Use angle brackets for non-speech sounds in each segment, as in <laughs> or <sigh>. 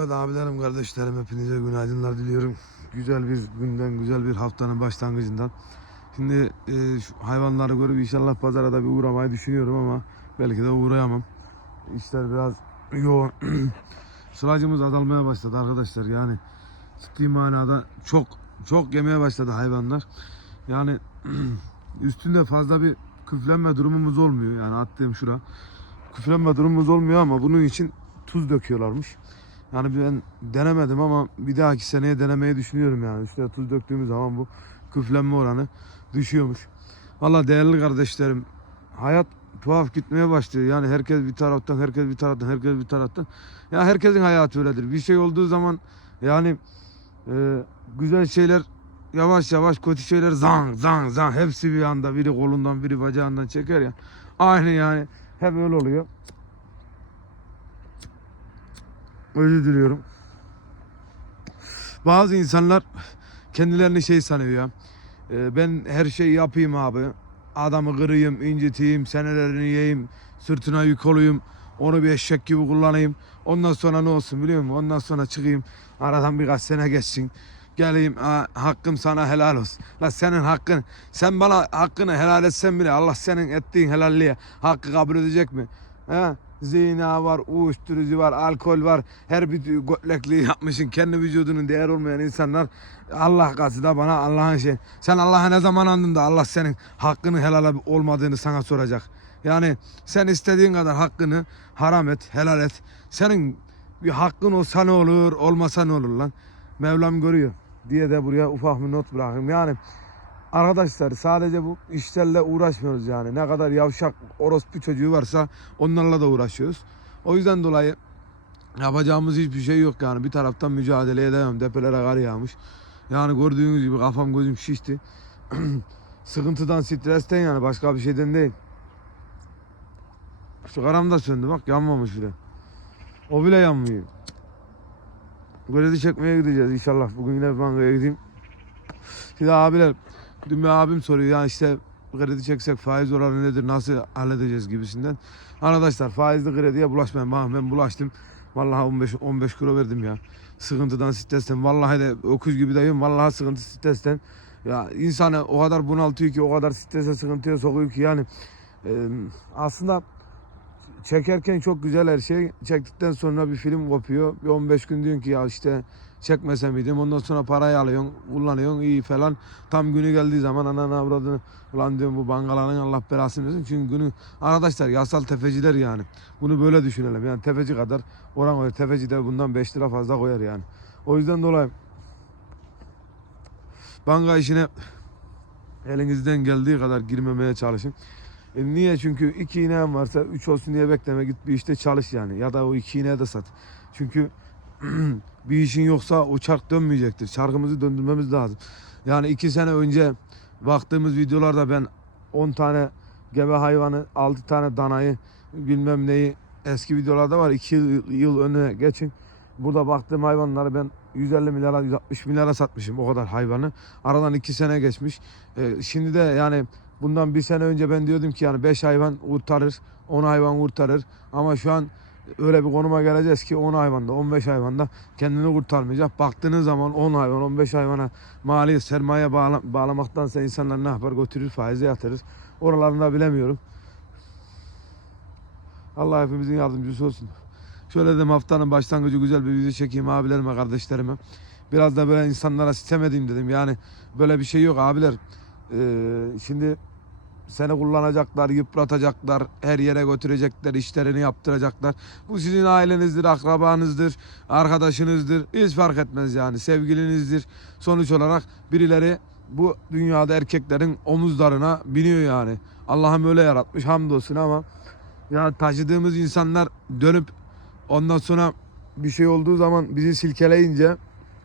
Evet abilerim, kardeşlerim hepinize günaydınlar diliyorum. Güzel bir günden, güzel bir haftanın başlangıcından. Şimdi e, şu hayvanları görüp inşallah pazara da bir uğramayı düşünüyorum ama belki de uğrayamam. İşler biraz <clears throat> yoğun. <clears throat> Sıracımız azalmaya başladı arkadaşlar yani ciddi manada çok çok yemeye başladı hayvanlar. Yani <clears throat> üstünde fazla bir küflenme durumumuz olmuyor yani attığım şura. Küflenme durumumuz olmuyor ama bunun için tuz döküyorlarmış. Yani ben denemedim ama bir dahaki seneye denemeyi düşünüyorum yani. Üstüne tuz döktüğümüz zaman bu küflenme oranı düşüyormuş. Valla değerli kardeşlerim hayat tuhaf gitmeye başlıyor. Yani herkes bir taraftan, herkes bir taraftan, herkes bir taraftan. Ya herkesin hayatı öyledir. Bir şey olduğu zaman yani e, güzel şeyler yavaş yavaş kötü şeyler zang zang zang hepsi bir anda biri kolundan biri bacağından çeker ya. Aynı yani hep öyle oluyor. Özür diliyorum. Bazı insanlar kendilerini şey sanıyor ya. e, ben her şeyi yapayım abi. Adamı kırayım, inciteyim, senelerini yiyeyim, sırtına yük olayım. Onu bir eşek gibi kullanayım. Ondan sonra ne olsun biliyor musun? Ondan sonra çıkayım. Aradan birkaç sene geçsin. Geleyim "Aa, hakkım sana helal olsun. La senin hakkın, sen bana hakkını helal etsen bile Allah senin ettiğin helalliğe hakkı kabul edecek mi? He? Zina var, uyuşturucu var, alkol var. Her bir götlekliği yapmışsın. Kendi vücudunun değer olmayan insanlar Allah katında bana Allah'ın şey. Sen Allah'a ne zaman andın da Allah senin hakkını helal olmadığını sana soracak. Yani sen istediğin kadar hakkını haram et, helal et. Senin bir hakkın olsa ne olur, olmasa ne olur lan? Mevlam görüyor diye de buraya ufak bir not bırakayım. Yani arkadaşlar sadece bu işlerle uğraşmıyoruz yani. Ne kadar yavşak orospu çocuğu varsa onlarla da uğraşıyoruz. O yüzden dolayı yapacağımız hiçbir şey yok yani. Bir taraftan mücadele edemem. Depelere kar yağmış. Yani gördüğünüz gibi kafam gözüm şişti. <clears throat> Sıkıntıdan, stresten yani başka bir şeyden değil. Şu karam da söndü bak yanmamış bile. O bile yanmıyor. Kredi çekmeye gideceğiz inşallah. Bugün yine bankaya gideyim. Şimdi abiler, dün bir abim soruyor yani işte kredi çeksek faiz oranı nedir, nasıl halledeceğiz gibisinden. Arkadaşlar faizli krediye bulaşmayın. Bak ben bulaştım. Vallahi 15 15 kilo verdim ya. Sıkıntıdan, stresten. Vallahi de öküz gibi dayım. Vallahi sıkıntı, stresten. Ya insanı o kadar bunaltıyor ki, o kadar strese, sıkıntıya sokuyor ki yani e, aslında çekerken çok güzel her şey. Çektikten sonra bir film kopuyor. Bir 15 gün diyorsun ki ya işte çekmese miydim? Ondan sonra parayı alıyorsun, kullanıyorsun iyi falan. Tam günü geldiği zaman ananı avradını ulan diyorum bu bankaların Allah belasını versin. Çünkü günü arkadaşlar yasal tefeciler yani. Bunu böyle düşünelim. Yani tefeci kadar oran koyar. Tefeci de bundan 5 lira fazla koyar yani. O yüzden dolayı banka işine elinizden geldiği kadar girmemeye çalışın. E niye? Çünkü iki iğnen varsa üç olsun diye bekleme git bir işte çalış yani. Ya da o iki iğneyi de sat. Çünkü <clears throat> bir işin yoksa o çark dönmeyecektir. Çarkımızı döndürmemiz lazım. Yani iki sene önce baktığımız videolarda ben 10 tane gebe hayvanı, 6 tane danayı bilmem neyi eski videolarda var. 2 yıl, yıl önüne geçin. Burada baktığım hayvanları ben 150 milyara 160 milyara satmışım o kadar hayvanı. Aradan 2 sene geçmiş. E, şimdi de yani bundan bir sene önce ben diyordum ki yani 5 hayvan kurtarır, 10 hayvan kurtarır. Ama şu an öyle bir konuma geleceğiz ki 10 hayvanda, 15 hayvanda kendini kurtarmayacak. Baktığınız zaman 10 hayvan, 15 hayvana mali sermaye bağla, bağlamaktansa insanlar ne yapar? Götürür faize yatırır. Oralarını da bilemiyorum. Allah hepimizin yardımcısı olsun. Şöyle dedim haftanın başlangıcı güzel bir video çekeyim abilerime, kardeşlerime. Biraz da böyle insanlara sitem edeyim dedim. Yani böyle bir şey yok abiler. Ee, şimdi seni kullanacaklar, yıpratacaklar, her yere götürecekler, işlerini yaptıracaklar. Bu sizin ailenizdir, akrabanızdır, arkadaşınızdır. Hiç fark etmez yani. Sevgilinizdir. Sonuç olarak birileri bu dünyada erkeklerin omuzlarına biniyor yani. Allah'ım öyle yaratmış hamdolsun ama ya taşıdığımız insanlar dönüp ondan sonra bir şey olduğu zaman bizi silkeleyince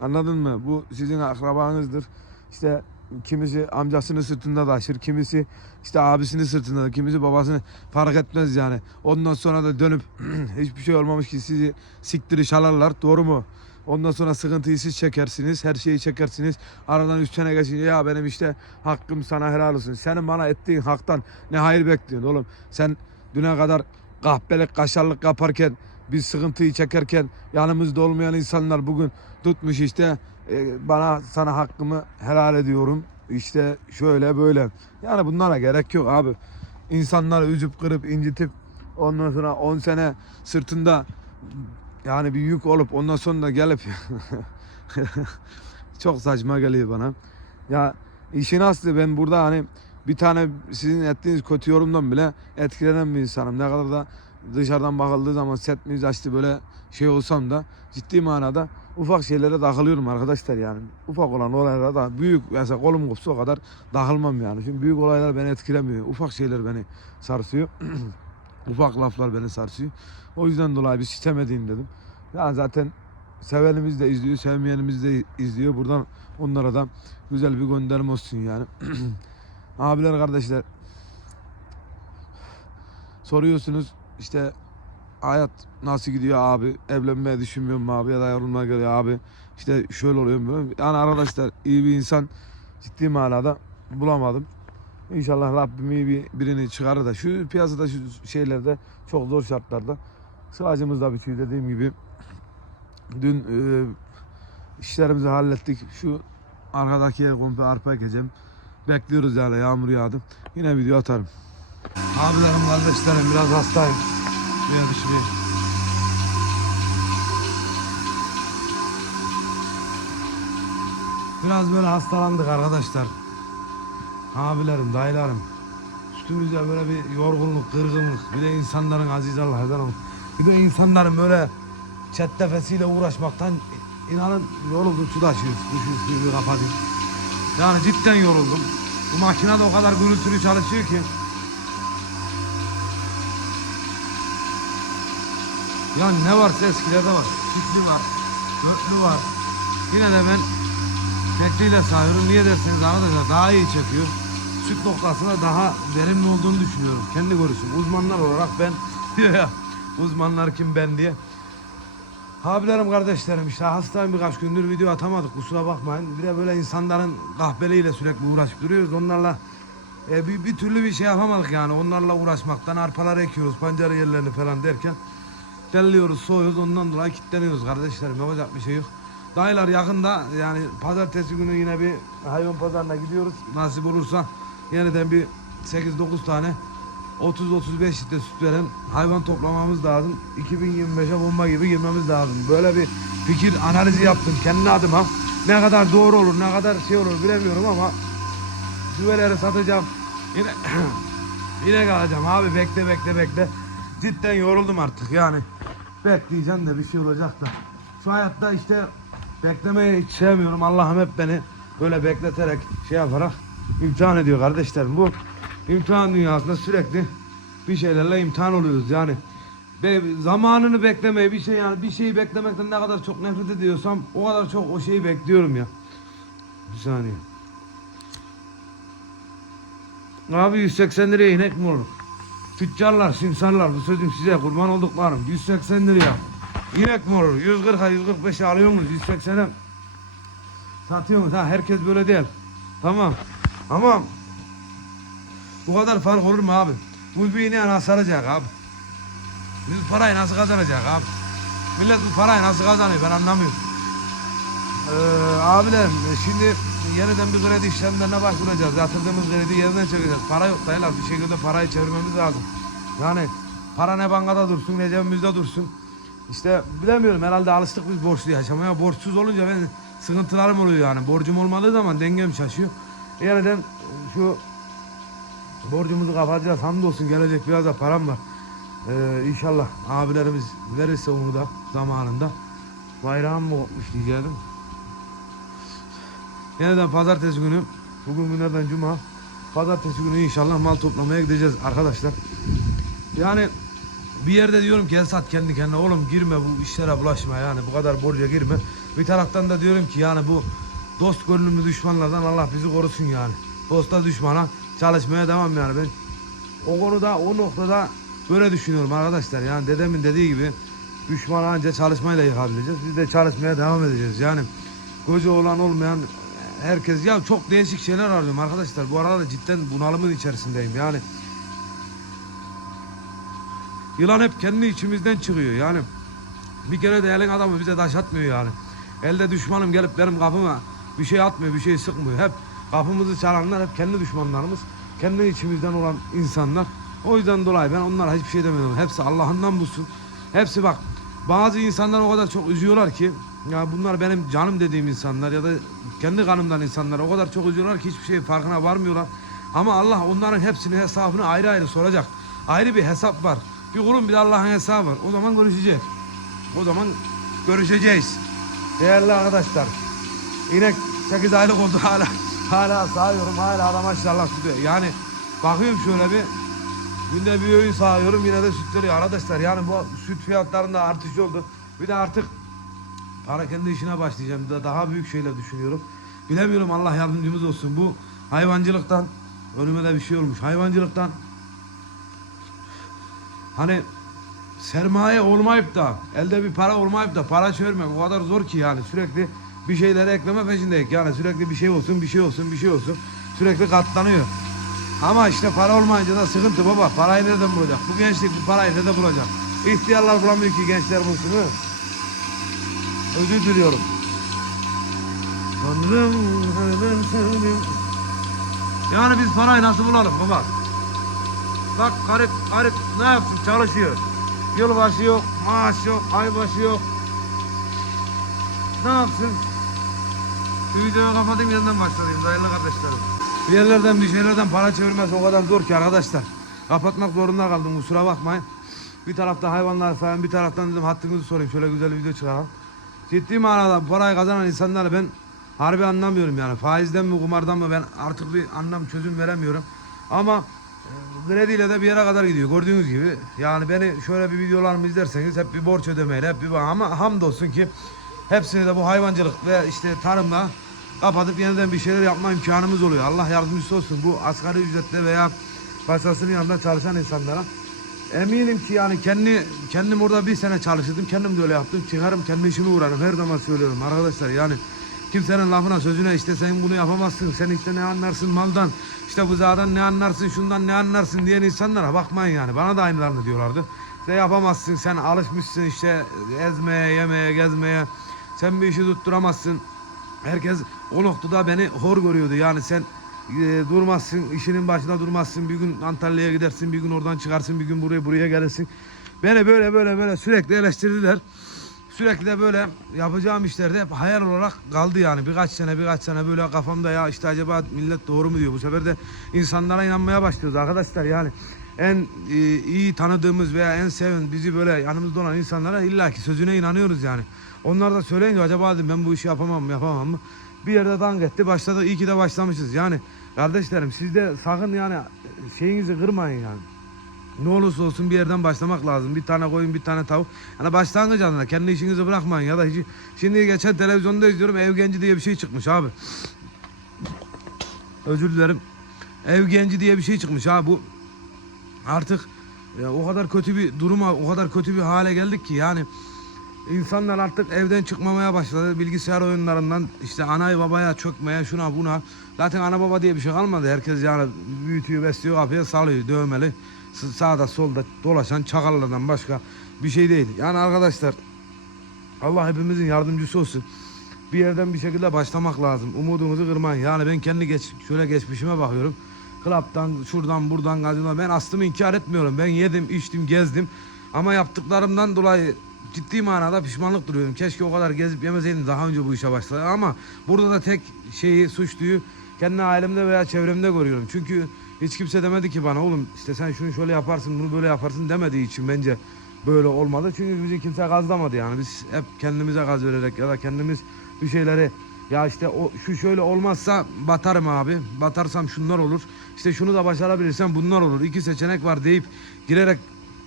anladın mı? Bu sizin akrabanızdır. İşte kimisi amcasını sırtında taşır, kimisi işte abisini sırtında, kimisi babasını fark etmez yani. Ondan sonra da dönüp <clears throat> hiçbir şey olmamış ki sizi siktiri çalarlar. Doğru mu? Ondan sonra sıkıntıyı siz çekersiniz, her şeyi çekersiniz. Aradan üç sene geçince ya benim işte hakkım sana helal olsun. Senin bana ettiğin haktan ne hayır bekliyorsun oğlum. Sen düne kadar kahpelik, kaşarlık yaparken biz sıkıntıyı çekerken yanımızda olmayan insanlar bugün tutmuş işte e, bana sana hakkımı helal ediyorum. İşte şöyle böyle. Yani bunlara gerek yok abi. İnsanları üzüp kırıp incitip ondan sonra 10 sene sırtında yani bir yük olup ondan sonra da gelip <laughs> çok saçma geliyor bana. Ya işin aslı ben burada hani bir tane sizin ettiğiniz kötü yorumdan bile etkilenen bir insanım. Ne kadar da dışarıdan bakıldığı zaman set miyiz açtı böyle şey olsam da ciddi manada ufak şeylere takılıyorum arkadaşlar yani. Ufak olan olaylara da büyük mesela kolum kopsa o kadar takılmam yani. Çünkü büyük olaylar beni etkilemiyor. Ufak şeyler beni sarsıyor. <clears throat> ufak laflar beni sarsıyor. O yüzden dolayı bir sitem edeyim dedim. Ya zaten sevenimiz de izliyor, sevmeyenimiz de izliyor. Buradan onlara da güzel bir gönderim olsun yani. <clears throat> Abiler kardeşler soruyorsunuz işte hayat nasıl gidiyor abi? Evlenmeye düşünmüyor mu abi? Ya da ayrılmaya geliyor abi işte şöyle oluyor böyle yani arkadaşlar iyi bir insan ciddi manada bulamadım. İnşallah Rabbim iyi bir birini çıkarır da. Şu piyasada şu şeylerde çok zor şartlarda. Sığacımız da bitiyor dediğim gibi. Dün e, işlerimizi hallettik. Şu arkadaki yer komple arpa ekeceğim bekliyoruz yani yağmur yağdı. Yine video atarım. Abilerim kardeşlerim biraz hastayım. Şuraya bir şuraya. Biraz böyle hastalandık arkadaşlar. Abilerim, dayılarım. Üstümüzde böyle bir yorgunluk, kırgınlık. Bir de insanların aziz Allah'tan olsun. Bir de insanların böyle çettefesiyle uğraşmaktan inanın yoruldum su taşıyoruz. Düşün suyu kapatayım. Yani cidden yoruldum. Bu makine de o kadar gürültülü çalışıyor ki. Ya ne varsa eskilerde var. Sütlü var, dörtlü var. Yine de ben tekliyle sağıyorum. Niye derseniz arkadaşlar daha iyi çekiyor. Süt noktasına daha verimli olduğunu düşünüyorum. Kendi görüşüm. Uzmanlar olarak ben <laughs> diyor ya. Uzmanlar kim ben diye. Abilerim kardeşlerim işte hastayım birkaç gündür video atamadık kusura bakmayın. Bir de böyle insanların kahpeliğiyle sürekli uğraşıp duruyoruz. Onlarla e, bir, bir türlü bir şey yapamadık yani. Onlarla uğraşmaktan arpalar ekiyoruz, pancarı yerlerini falan derken Delliyoruz, soğuyoruz ondan dolayı kilitleniyoruz kardeşlerim yapacak bir şey yok. Dayılar yakında yani pazartesi günü yine bir hayvan pazarına gidiyoruz. Nasip olursa yeniden bir 8-9 tane 30-35 litre süt veren hayvan toplamamız lazım. 2025'e bomba gibi girmemiz lazım. Böyle bir fikir analizi yaptım kendi adıma. Ne kadar doğru olur, ne kadar şey olur bilemiyorum ama düveleri satacağım. Yine <clears throat> yine kalacağım abi bekle bekle bekle. Cidden yoruldum artık yani. Bekleyeceğim de bir şey olacak da. Şu hayatta işte beklemeyi hiç sevmiyorum. Allah'ım hep beni böyle bekleterek şey yaparak imtihan ediyor kardeşlerim. Bu imtihan dünyasında sürekli bir şeylerle imtihan oluyoruz yani. Be, zamanını beklemeyi bir şey yani bir şeyi beklemekten ne kadar çok nefret ediyorsam o kadar çok o şeyi bekliyorum ya. Bir saniye. Abi 180 liraya inek mi olur? Tüccarlar, simsarlar bu sözüm size kurban olduklarım. 180 liraya. İnek mi olur? 140'a 145'e alıyor musunuz? 180'e satıyor musunuz? Ha herkes böyle değil. Tamam. Ama bu kadar fark olur mu abi? Bu bir ineğe nasıl alacak abi? Biz parayı nasıl kazanacak abi? Millet bu parayı nasıl kazanıyor ben anlamıyorum. Ee, abilerim e, şimdi yeniden bir kredi işlemlerine başvuracağız. Yatırdığımız krediyi yeniden çekeceğiz. Para yok dayılar bir şekilde parayı çevirmemiz lazım. Yani para ne bankada dursun ne cebimizde dursun. İşte bilemiyorum herhalde alıştık biz borçlu yaşamaya. Borçsuz olunca ben sıkıntılarım oluyor yani. Borcum olmadığı zaman dengem şaşıyor. Yeniden şu borcumuzu kapatacağız. Hamdolsun gelecek biraz da param var. Ee, inşallah abilerimiz verirse onu da zamanında. Bayrağım mı kopmuş diyeceğim. Yeniden pazartesi günü, bugün günlerden cuma, pazartesi günü inşallah mal toplamaya gideceğiz arkadaşlar. Yani bir yerde diyorum ki Esat kendi kendine oğlum girme bu işlere bulaşma yani bu kadar borca girme. Bir taraftan da diyorum ki yani bu dost gönlümlü düşmanlardan Allah bizi korusun yani. Dosta düşmana çalışmaya devam yani ben o konuda o noktada böyle düşünüyorum arkadaşlar yani dedemin dediği gibi düşmana anca çalışmayla yıkabileceğiz. Biz de çalışmaya devam edeceğiz yani gözü olan olmayan herkes ya çok değişik şeyler arıyorum arkadaşlar bu arada cidden bunalımın içerisindeyim yani yılan hep kendi içimizden çıkıyor yani Bir kere de elin adamı bize taş atmıyor yani. Elde düşmanım gelip benim kapıma bir şey atmıyor, bir şey sıkmıyor. Hep kapımızı çalanlar hep kendi düşmanlarımız. Kendi içimizden olan insanlar. O yüzden dolayı ben onlara hiçbir şey demiyorum. Hepsi Allah'ından bulsun. Hepsi bak bazı insanlar o kadar çok üzüyorlar ki ya bunlar benim canım dediğim insanlar ya da kendi kanımdan insanlar o kadar çok üzüyorlar ki hiçbir şeyin farkına varmıyorlar. Ama Allah onların hepsinin hesabını ayrı ayrı soracak. Ayrı bir hesap var. Bir kulun bir Allah'ın hesabı var. O zaman görüşeceğiz. O zaman görüşeceğiz. Değerli arkadaşlar. İnek 8 aylık oldu <laughs> hala. Hala sağıyorum. Hala da maşallah sütüyor. Yani bakıyorum şöyle bir günde bir öğün sağıyorum yine de süt veriyor arkadaşlar. Yani bu süt fiyatlarında artış oldu. Bir de artık para kendi işine başlayacağım. Daha büyük şeyler düşünüyorum. Bilemiyorum Allah yardımcımız olsun. Bu hayvancılıktan önüme de bir şey olmuş. Hayvancılıktan hani sermaye olmayıp da elde bir para olmayıp da para çevirmek o kadar zor ki yani sürekli bir şeyleri ekleme peşindeyiz. Yani sürekli bir şey olsun, bir şey olsun, bir şey olsun. Sürekli katlanıyor. Ama işte para olmayınca da sıkıntı baba. Parayı nereden bulacak? Bu gençlik bu parayı nerede bulacak? İhtiyarlar bulamıyor ki gençler bulsun. Özür diliyorum. Tanrım neden sevdim? Yani biz parayı nasıl bulalım baba? Bak garip garip ne yapsın çalışıyor. Yılbaşı yok, maaş yok, aybaşı yok. Ne yapsın? Videoyu kapatayım yeniden başlayayım değerli kardeşlerim. Bir yerlerden bir şeylerden para çevirmesi o kadar zor ki arkadaşlar. Kapatmak zorunda kaldım kusura bakmayın. Bir tarafta hayvanlar falan bir taraftan dedim hattınızı sorayım şöyle güzel bir video çıkaralım. Ciddi manada parayı kazanan insanları ben harbi anlamıyorum yani. Faizden mi kumardan mı ben artık bir anlam çözüm veremiyorum. Ama e, krediyle de bir yere kadar gidiyor gördüğünüz gibi. Yani beni şöyle bir videolarımı izlerseniz hep bir borç ödemeyle hep bir ama hamdolsun ki hepsini de bu hayvancılık ve işte tarımla kapatıp yeniden bir şeyler yapma imkanımız oluyor. Allah yardımcısı olsun bu asgari ücretle veya başkasının yanında çalışan insanlara. Eminim ki yani kendi kendim orada bir sene çalıştım. Kendim de öyle yaptım. Çıkarım kendi işimi uğrarım. Her zaman söylüyorum arkadaşlar yani kimsenin lafına sözüne işte sen bunu yapamazsın. Sen işte ne anlarsın maldan. işte buzağdan ne anlarsın şundan ne anlarsın diyen insanlara bakmayın yani. Bana da aynılarını diyorlardı. İşte yapamazsın sen alışmışsın işte ezmeye, yemeye, gezmeye. Sen bir işi tutturamazsın. Herkes o noktada beni hor görüyordu. Yani sen e, durmazsın, işinin başında durmazsın. Bir gün Antalya'ya gidersin, bir gün oradan çıkarsın, bir gün buraya buraya gelirsin. Beni böyle böyle böyle sürekli eleştirdiler. Sürekli de böyle yapacağım işlerde hep hayal olarak kaldı yani. Birkaç sene birkaç sene böyle kafamda ya işte acaba millet doğru mu diyor. Bu sefer de insanlara inanmaya başlıyoruz arkadaşlar yani. En e, iyi tanıdığımız veya en seven bizi böyle yanımızda olan insanlara illaki sözüne inanıyoruz yani. Onlar da söyleyince acaba dedim ben bu işi yapamam yapamam mı? Bir yerde dank etti başladı iyi ki de başlamışız yani. Kardeşlerim siz de sakın yani şeyinizi kırmayın yani. Ne olursa olsun bir yerden başlamak lazım. Bir tane koyun, bir tane tavuk. Yani başlangıç adına kendi işinizi bırakmayın ya da hiç. Şimdi geçen televizyonda izliyorum ev genci diye bir şey çıkmış abi. Özür dilerim. Ev genci diye bir şey çıkmış abi bu. Artık ya, o kadar kötü bir duruma, o kadar kötü bir hale geldik ki yani insanlar artık evden çıkmamaya başladı. Bilgisayar oyunlarından işte anayı babaya çökmeye şuna buna. Zaten ana baba diye bir şey kalmadı. Herkes yani büyütüyor, besliyor, kapıya salıyor, dövmeli. Sağda solda dolaşan çakallardan başka bir şey değil. Yani arkadaşlar Allah hepimizin yardımcısı olsun. Bir yerden bir şekilde başlamak lazım. Umudunuzu kırmayın. Yani ben kendi geç, şöyle geçmişime bakıyorum. Klaptan, şuradan, buradan, gazinodan. Ben aslımı inkar etmiyorum. Ben yedim, içtim, gezdim. Ama yaptıklarımdan dolayı ciddi manada pişmanlık duruyorum. Keşke o kadar gezip yemeseydim daha önce bu işe başladım. Ama burada da tek şeyi, suçluyu kendi ailemde veya çevremde görüyorum. Çünkü hiç kimse demedi ki bana oğlum işte sen şunu şöyle yaparsın, bunu böyle yaparsın demediği için bence böyle olmadı. Çünkü bizi kimse gazlamadı yani. Biz hep kendimize gaz vererek ya da kendimiz bir şeyleri ya işte o şu şöyle olmazsa batarım abi. Batarsam şunlar olur. İşte şunu da başarabilirsem bunlar olur. İki seçenek var deyip girerek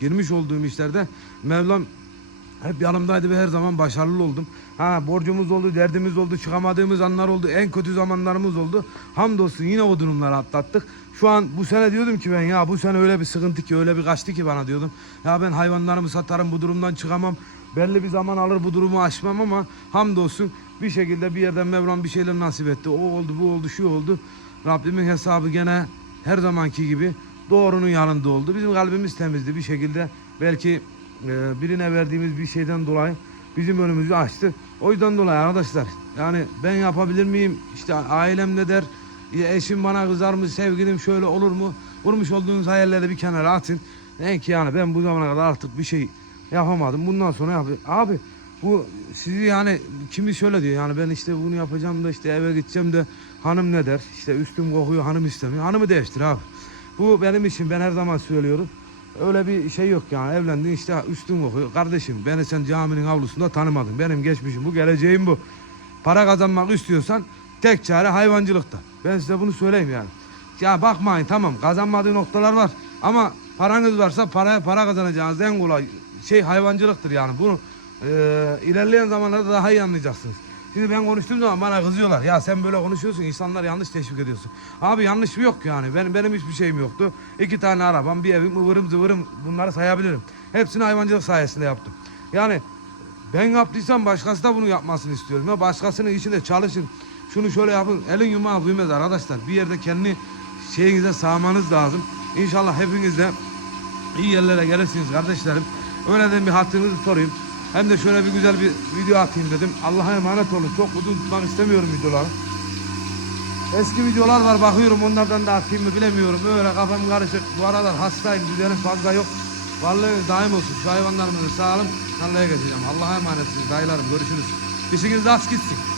girmiş olduğum işlerde Mevlam hep yanımdaydı ve her zaman başarılı oldum. Ha borcumuz oldu, derdimiz oldu, çıkamadığımız anlar oldu, en kötü zamanlarımız oldu. Hamdolsun yine o durumları atlattık. Şu an bu sene diyordum ki ben ya bu sene öyle bir sıkıntı ki öyle bir kaçtı ki bana diyordum. Ya ben hayvanlarımı satarım bu durumdan çıkamam. Belli bir zaman alır bu durumu aşmam ama hamdolsun bir şekilde bir yerden Mevlam bir şeyler nasip etti. O oldu bu oldu şu oldu. Rabbimin hesabı gene her zamanki gibi doğrunun yanında oldu. Bizim kalbimiz temizdi bir şekilde belki e, birine verdiğimiz bir şeyden dolayı bizim önümüzü açtı. O yüzden dolayı arkadaşlar yani ben yapabilir miyim? İşte ailem ne der? Eşim bana kızar mı? Sevgilim şöyle olur mu? Kurmuş olduğunuz hayalleri bir kenara atın. Ne ki yani ben bu zamana kadar artık bir şey yapamadım. Bundan sonra yap. Abi bu sizi yani kimi şöyle diyor yani ben işte bunu yapacağım da işte eve gideceğim de hanım ne der? İşte üstüm kokuyor hanım istemiyor. Hanımı değiştir abi. Bu benim için ben her zaman söylüyorum. Öyle bir şey yok yani evlendin işte üstün kokuyor. Kardeşim beni sen caminin avlusunda tanımadın. Benim geçmişim bu geleceğim bu. Para kazanmak istiyorsan tek çare hayvancılıkta. Ben size bunu söyleyeyim yani. Ya bakmayın tamam kazanmadığı noktalar var. Ama paranız varsa paraya para kazanacağınız en kolay şey hayvancılıktır yani. Bunu e, ilerleyen zamanlarda daha iyi anlayacaksınız. Şimdi ben konuştuğum zaman bana kızıyorlar. Ya sen böyle konuşuyorsun, insanlar yanlış teşvik ediyorsun. Abi yanlış yok yani. Benim benim hiçbir şeyim yoktu. İki tane arabam, bir evim, ıvırım zıvırım bunları sayabilirim. Hepsini hayvancılık sayesinde yaptım. Yani ben yaptıysam başkası da bunu yapmasını istiyorum. Ya başkasının içinde çalışın. Şunu şöyle yapın. Elin yumağı büyümez arkadaşlar. Bir yerde kendi şeyinize sağmanız lazım. İnşallah hepiniz de iyi yerlere gelirsiniz kardeşlerim. Öyle de bir hatırınızı sorayım. Hem de şöyle bir güzel bir video atayım dedim. Allah'a emanet olun. Çok uzun tutmak istemiyorum videoları. Eski videolar var bakıyorum onlardan da atayım mı bilemiyorum. Böyle kafam karışık. Bu aralar hastayım. Düzenim fazla yok. Vallahi daim olsun. Şu hayvanlarımızı sağalım. Tarlaya geçeceğim. Allah'a emanetsiniz dayılarım. Görüşürüz. İşiniz rast gitsin.